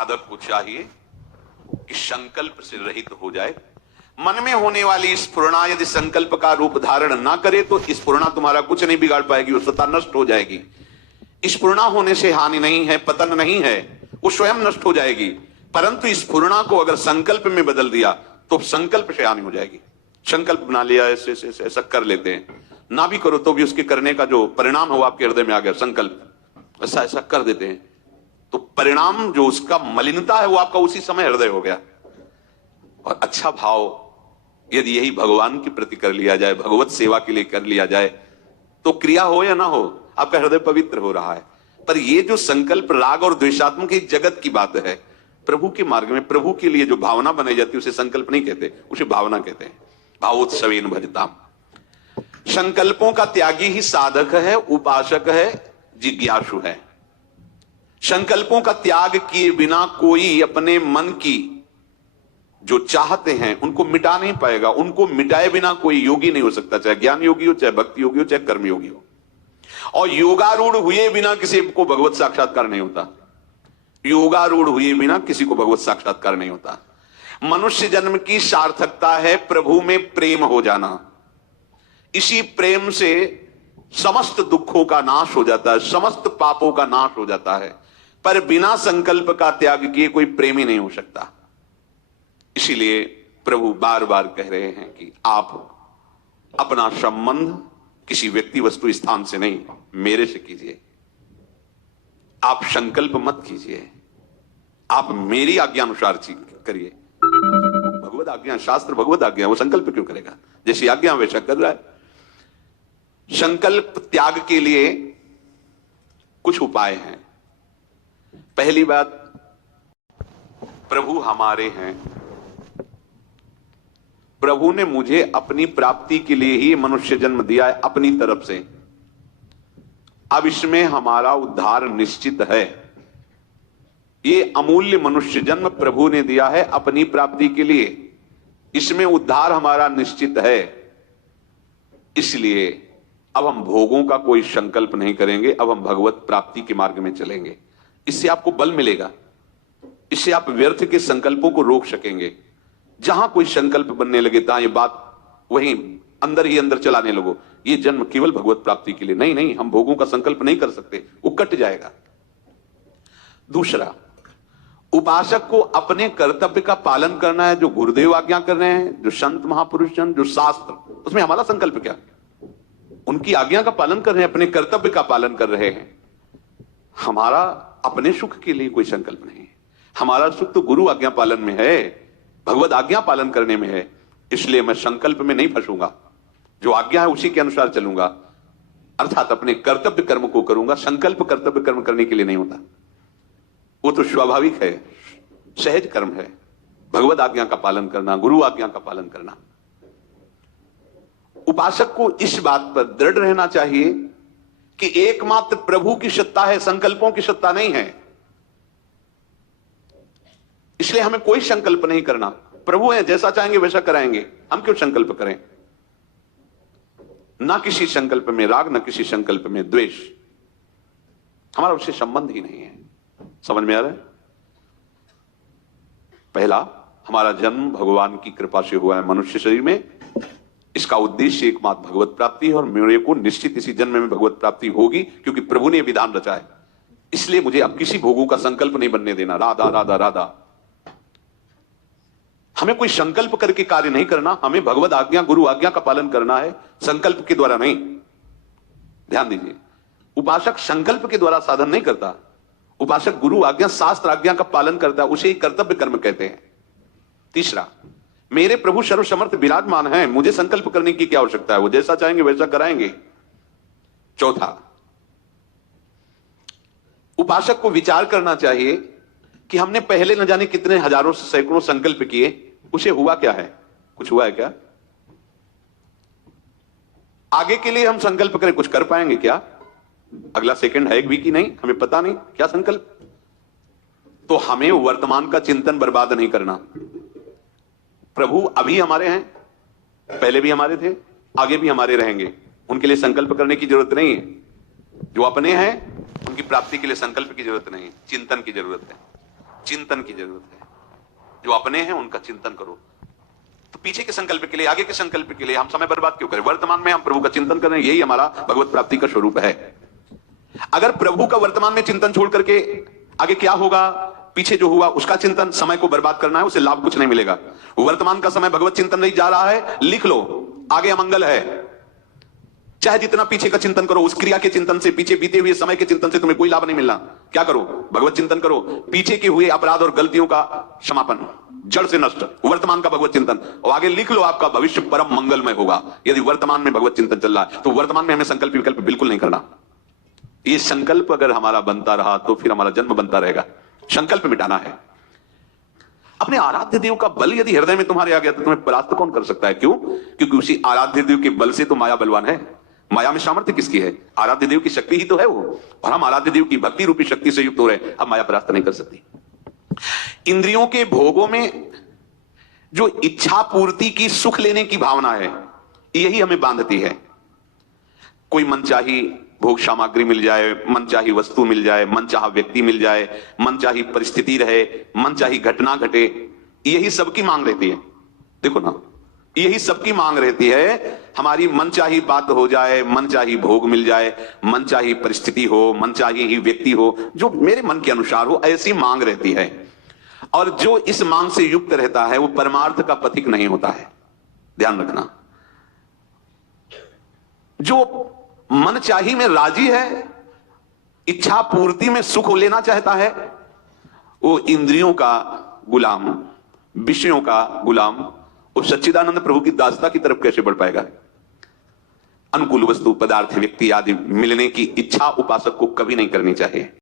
साधक को चाहिए कि संकल्प से रहित हो जाए। मन में होने वाली स्फुरणा यदि संकल्प का रूप धारण ना करे तो स्फुरणा तुम्हारा कुछ नहीं बिगाड़ पाएगी, वो सत्ता नष्ट हो जाएगी। स्फुरणा होने से हानि नहीं है, पतन नहीं है, वो स्वयं नष्ट हो जाएगी। परंतु स्फुरणा को अगर संकल्प में बदल दिया तो संकल्प से हानि हो जाएगी। संकल्प बना लिया, ऐसे ऐसे ऐसा कर लेते हैं, ना भी करो तो भी उसके करने का जो परिणाम है वो आपके हृदय में आ गया। संकल्प ऐसा ऐसा कर देते हैं तो परिणाम जो उसका मलिनता है वो आपका उसी समय हृदय हो गया। और अच्छा भाव यदि यही भगवान के प्रति कर लिया जाए, भगवत सेवा के लिए कर लिया जाए, तो क्रिया हो या ना हो आपका हृदय पवित्र हो रहा है। पर ये जो संकल्प राग और द्वेषात्मक जगत की बात है, प्रभु के मार्ग में प्रभु के लिए जो भावना बनाई जाती है उसे संकल्प नहीं कहते, उसे भावना कहते हैं। भावोत्सवेन भजताम। संकल्पों का त्यागी ही साधक है, उपासक है, जिज्ञासु है। संकल्पों का त्याग किए बिना कोई अपने मन की जो चाहते हैं उनको मिटा नहीं पाएगा। उनको मिटाए बिना कोई योगी नहीं हो सकता, चाहे ज्ञान योगी हो, चाहे भक्ति योगी हो, चाहे कर्म योगी हो। और योगारूढ़ हुए बिना किसी को भगवत साक्षात्कार नहीं होता। योगारूढ़ हुए बिना किसी को भगवत साक्षात्कार नहीं होता। मनुष्य जन्म की सार्थकता है प्रभु में प्रेम हो जाना। इसी प्रेम से समस्त दुखों का नाश हो जाता है, समस्त पापों का नाश हो जाता है। पर बिना संकल्प का त्याग किए कोई प्रेमी नहीं हो सकता। इसीलिए प्रभु बार बार कह रहे हैं कि आप अपना संबंध किसी व्यक्ति वस्तु स्थान से नहीं, मेरे से कीजिए। आप संकल्प मत कीजिए, आप मेरी आज्ञा अनुसार करिए। भगवत आज्ञा, शास्त्र भगवत आज्ञा, वो संकल्प क्यों करेगा? जैसी आज्ञा वैसा कर रहा है। संकल्प त्याग के लिए कुछ उपाय हैं। पहली बात, प्रभु हमारे हैं। प्रभु ने मुझे अपनी प्राप्ति के लिए ही मनुष्य जन्म दिया है अपनी तरफ से। अब इसमें हमारा उद्धार निश्चित है। ये अमूल्य मनुष्य जन्म प्रभु ने दिया है अपनी प्राप्ति के लिए, इसमें उद्धार हमारा निश्चित है। इसलिए अब हम भोगों का कोई संकल्प नहीं करेंगे, अब हम भगवत प्राप्ति के मार्ग में चलेंगे। इससे आपको बल मिलेगा, इससे आप व्यर्थ के संकल्पों को रोक सकेंगे। जहां कोई संकल्प बनने लगे तहां ये बात वहीं अंदर ही अंदर चलाने लगो, ये जन्म केवल भगवत प्राप्ति के लिए नहीं, नहीं हम भोगों का संकल्प नहीं कर सकते, वो कट जाएगा। दूसरा, उपासक को अपने कर्तव्य का पालन करना है, जो गुरुदेव आज्ञा कर रहे हैं, जो संत महापुरुष जन, जो शास्त्र, उसमें हमारा संकल्प क्या? उनकी आज्ञा का पालन कर रहे हैं, अपने कर्तव्य का पालन कर रहे हैं। हमारा अपने सुख के लिए कोई संकल्प नहीं है। हमारा सुख तो गुरु आज्ञा पालन में है, भगवत आज्ञा पालन करने में है। इसलिए मैं संकल्प में नहीं फंसूंगा, जो आज्ञा है उसी के अनुसार चलूंगा, अर्थात अपने कर्तव्य कर्म को करूंगा। संकल्प कर्तव्य कर्म करने के लिए नहीं होता, वो तो स्वाभाविक है, सहज कर्म है। भगवत आज्ञा का पालन करना, गुरु आज्ञा का पालन करना। उपासक को इस बात पर दृढ़ रहना चाहिए कि एकमात्र प्रभु की सत्ता है, संकल्पों की सत्ता नहीं है। इसलिए हमें कोई संकल्प नहीं करना। प्रभु है, जैसा चाहेंगे वैसा कराएंगे, हम क्यों संकल्प करें? ना किसी संकल्प में राग, ना किसी संकल्प में द्वेष, हमारा उससे संबंध ही नहीं है। समझ में आ रहा है? पहला, हमारा जन्म भगवान की कृपा से हुआ है मनुष्य शरीर में। इसका उद्देश्य एकमात्र भगवत प्राप्ति है और मेरे को निश्चित इसी जन्म में भगवत प्राप्ति होगी, क्योंकि प्रभु ने विधान रचा है। इसलिए मुझे अब किसी भोगों का संकल्प नहीं बनने देना। राधा राधा राधा। हमें कोई संकल्प करके कार्य नहीं करना, हमें भगवत आज्ञा, गुरु आज्ञा का पालन करना है, संकल्प के द्वारा नहीं। ध्यान दीजिए, उपासक संकल्प के द्वारा साधन नहीं करता। उपासक गुरु आज्ञा, शास्त्र आज्ञा का पालन करता है, उसे ही कर्तव्य कर्म कहते हैं। तीसरा, मेरे प्रभु सर्वसमर्थ विराजमान हैं, मुझे संकल्प करने की क्या आवश्यकता है, वो जैसा चाहेंगे वैसा कराएंगे। चौथा, उपासक को विचार करना चाहिए कि हमने पहले न जाने कितने हजारों से सैकड़ों संकल्प किए, उसे हुआ क्या है? कुछ हुआ है क्या? आगे के लिए हम संकल्प करें, कुछ कर पाएंगे क्या? अगला सेकंड है भी कि नहीं, हमें पता नहीं, क्या संकल्प? तो हमें वर्तमान का चिंतन बर्बाद नहीं करना। प्रभु अभी हमारे हैं, पहले भी हमारे थे, आगे भी हमारे रहेंगे। उनके लिए संकल्प करने की जरूरत नहीं है। जो अपने हैं उनकी प्राप्ति के लिए संकल्प की जरूरत नहीं, चिंतन की जरूरत है। चिंतन की जरूरत है। जो अपने हैं उनका चिंतन करो। तो पीछे के संकल्प के लिए, आगे के संकल्प के लिए हम समय बर्बाद क्यों करें? वर्तमान में हम प्रभु का चिंतन करें, यही हमारा भगवत प्राप्ति का स्वरूप है। अगर प्रभु का वर्तमान में चिंतन छोड़ करके आगे क्या होगा, पीछे जो हुआ उसका चिंतन, समय को बर्बाद करना है, उससे लाभ कुछ नहीं मिलेगा। वर्तमान का समय भगवत चिंतन नहीं जा रहा है, लिख लो, आगे अमंगल है। चाहे जितना पीछे का चिंतन करो, उस क्रिया के चिंतन से, पीछे बीते हुए समय के चिंतन से तुम्हें कोई लाभ नहीं मिलना। क्या करो? भगवत चिंतन करो, पीछे के हुए अपराध और गलतियों का समापन, जड़ से नष्ट, वर्तमान का भगवत चिंतन, और आगे लिख लो आपका भविष्य परम मंगलमय होगा यदि वर्तमान में भगवत चिंतन चल रहा है। तो वर्तमान में हमें संकल्प विकल्प बिल्कुल नहीं करना। ये संकल्प अगर हमारा बनता रहा तो फिर हमारा जन्म बनता रहेगा। संकल्प मिटाना है। अपने आराध्य देव का बल यदि हृदय में तुम्हारे आ गया तो तुम्हें परास्त कौन कर सकता है? क्यों? क्योंकि उसी आराध्य देव के बल से तो माया बलवान है। माया में सामर्थ्य किसकी है? आराध्य देव की शक्ति ही तो है वो, और हम आराध्य देव की भक्ति रूपी शक्ति से युक्त हो रहे, अब माया परास्त नहीं कर सकती। इंद्रियों के भोगों में जो इच्छा पूर्ति की, सुख लेने की भावना है, यही हमें बांधती है। कोई मनचाही भोग सामग्री मिल जाए, मनचाही वस्तु मिल जाए, मनचाहा व्यक्ति मिल जाए, मनचाही परिस्थिति रहे, मनचाही घटना घटे, यही सबकी मांग रहती है। देखो ना, यही सबकी मांग रहती है। हमारी मनचाही बात हो जाए, मनचाही भोग मिल जाए, मनचाही परिस्थिति हो, मनचाही ही व्यक्ति हो, जो मेरे मन के अनुसार हो, ऐसी मांग रहती है। और जो इस मांग से युक्त रहता है वो परमार्थ का पथिक नहीं होता है। ध्यान रखना। जो मनचाही में राजी है, इच्छा पूर्ति में सुख लेना चाहता है, वो इंद्रियों का गुलाम, विषयों का गुलाम, वो सच्चिदानंद प्रभु की दासता की तरफ कैसे बढ़ पाएगा? अनुकूल वस्तु, पदार्थ, व्यक्ति आदि मिलने की इच्छा उपासक को कभी नहीं करनी चाहिए।